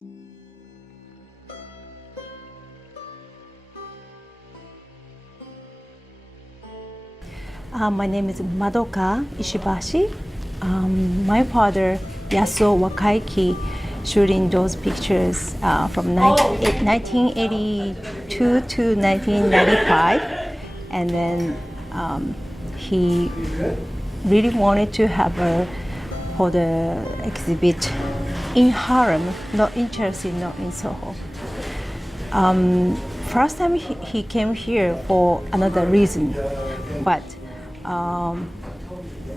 My name is Madoka Ishibashi. My father, Yasuo Wakaiki, shooting those pictures from 1982 to 1995. And then he really wanted to have for the exhibit in Harlem, not in Chelsea, not in Soho. First time he came here for another reason, but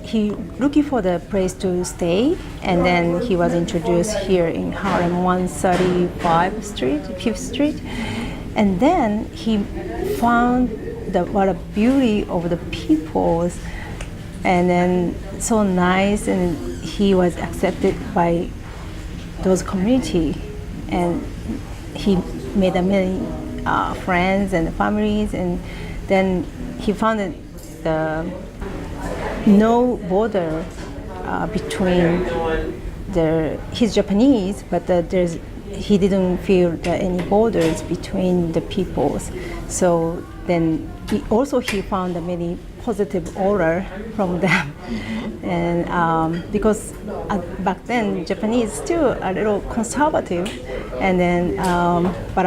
he looking for the place to stay, and then he was introduced here in Harlem, 135 Street, 5th Street, and then he found what a beauty of the peoples, and then so nice, and he was accepted by those community, and he made many friends and families, and then he found that no border between he's Japanese, but he didn't feel any borders between the peoples. So then he found many positive aura from them, and because back then Japanese still a little conservative, and then but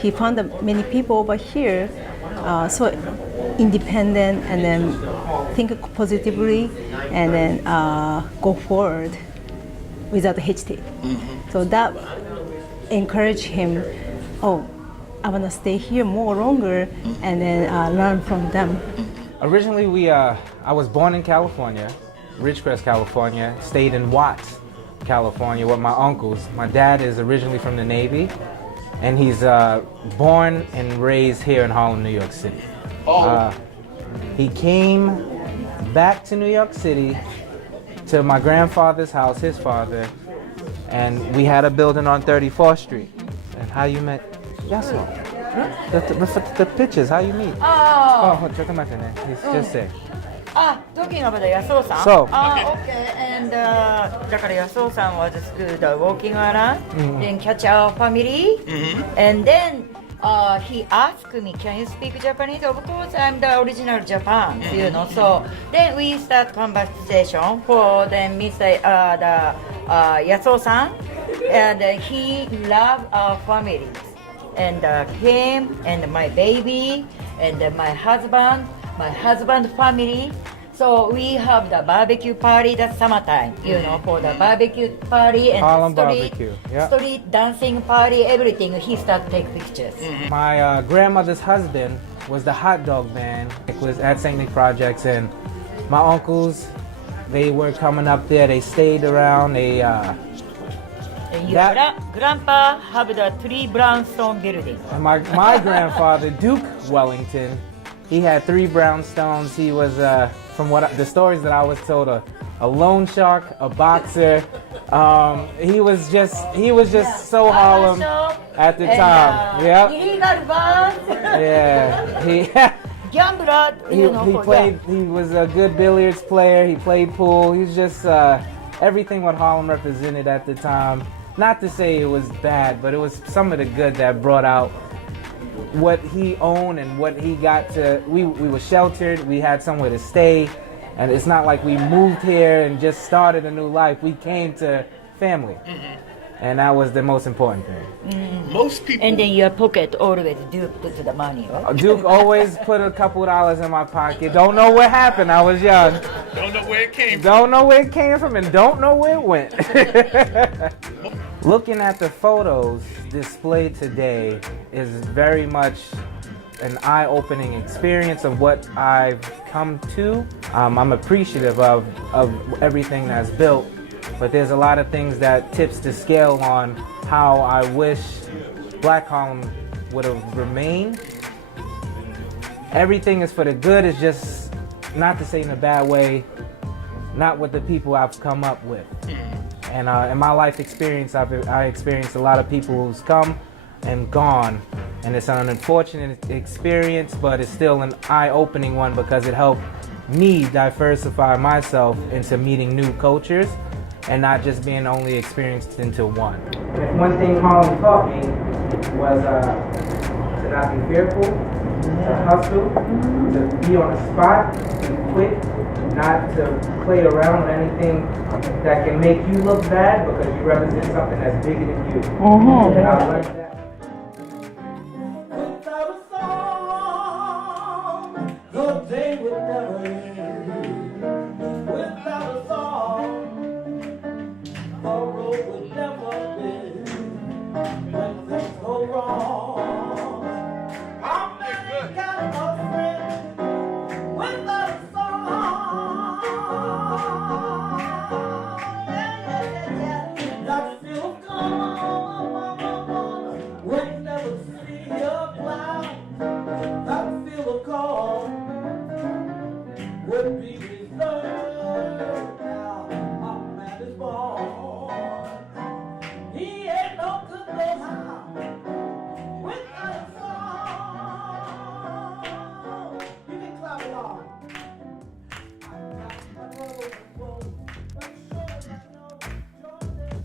he found many people over here so independent, and then think positively, and then go forward without hesitate. So that encouraged him. Oh, I want to stay here more longer, and then learn from them. Originally, I was born in California, Ridgecrest, California. Stayed in Watts, California, with my uncles. My dad is originally from the Navy, and he's born and raised here in Harlem, New York City. He came back to New York City to my grandfather's house, his father, and we had a building on 34th Street. And how you met Yasuo? The pictures, how you meet? Oh, check him out there. He's just saying. Talking about the Yasuo-san. So. Okay, and だから Yasuo-san was walking around, then catch our family, and then he asked me, "Can you speak Japanese?" Of course, I'm the original Japan, you know. So then we start conversation for then Mr. Yasuo-san, and he loved our families, and him and my baby and my husband family. So we have the barbecue party that summertime, you know, for the barbecue party and Harlem street, barbecue, yeah. Street dancing party, everything. He started to take pictures. My grandmother's husband was the hot dog man. It was at St. Nick Projects, and my uncles, they were coming up there. They stayed around. They Grandpa have the 3 brownstone building. and my grandfather, Duke Wellington, he had 3 brownstones. He was from the stories that I was told, a loan shark, a boxer. He was just so Harlem at the time. Yeah. Illegal bars. Yeah. Gambler. He was a good billiards player. He played pool. He was just everything what Harlem represented at the time. Not to say it was bad, but it was some of the good that brought out what he owned and what he got to. We were sheltered. We had somewhere to stay, and it's not like we moved here and just started a new life. We came to family, and that was the most important thing. Most people. And then your pocket always Duke put the money, right? Duke always put a couple dollars in my pocket. Don't know what happened. I was young. Don't know where it came from. Don't know where it came from, and don't know where it went. Looking at the photos displayed today is very much an eye-opening experience of what I've come to. I'm appreciative of everything that's built, but there's a lot of things that tips the scale on how I wish Black Harlem would have remained. Everything is for the good. It's just, not to say in a bad way, not what the people I've come up with. And in my life experience, I experienced a lot of people who's come and gone, and it's an unfortunate experience, but it's still an eye-opening one because it helped me diversify myself into meeting new cultures and not just being only experienced into one. If one thing Harlem taught me was to not be fearful, to hustle, to be on the spot, be quick, not to play around with anything that can make you look bad because you represent something that's bigger than you. And I learned that. Without a song, the day would never end. Without a song, the road would never bend. When things go wrong, how many got a friend without a song? Yeah. That feel calm, would never see a cloud. That feel of calm would be reserved. Now a man is born. He ain't no good know how. Without a song, you can clap along. I got my road, but sure as I know, Jordan.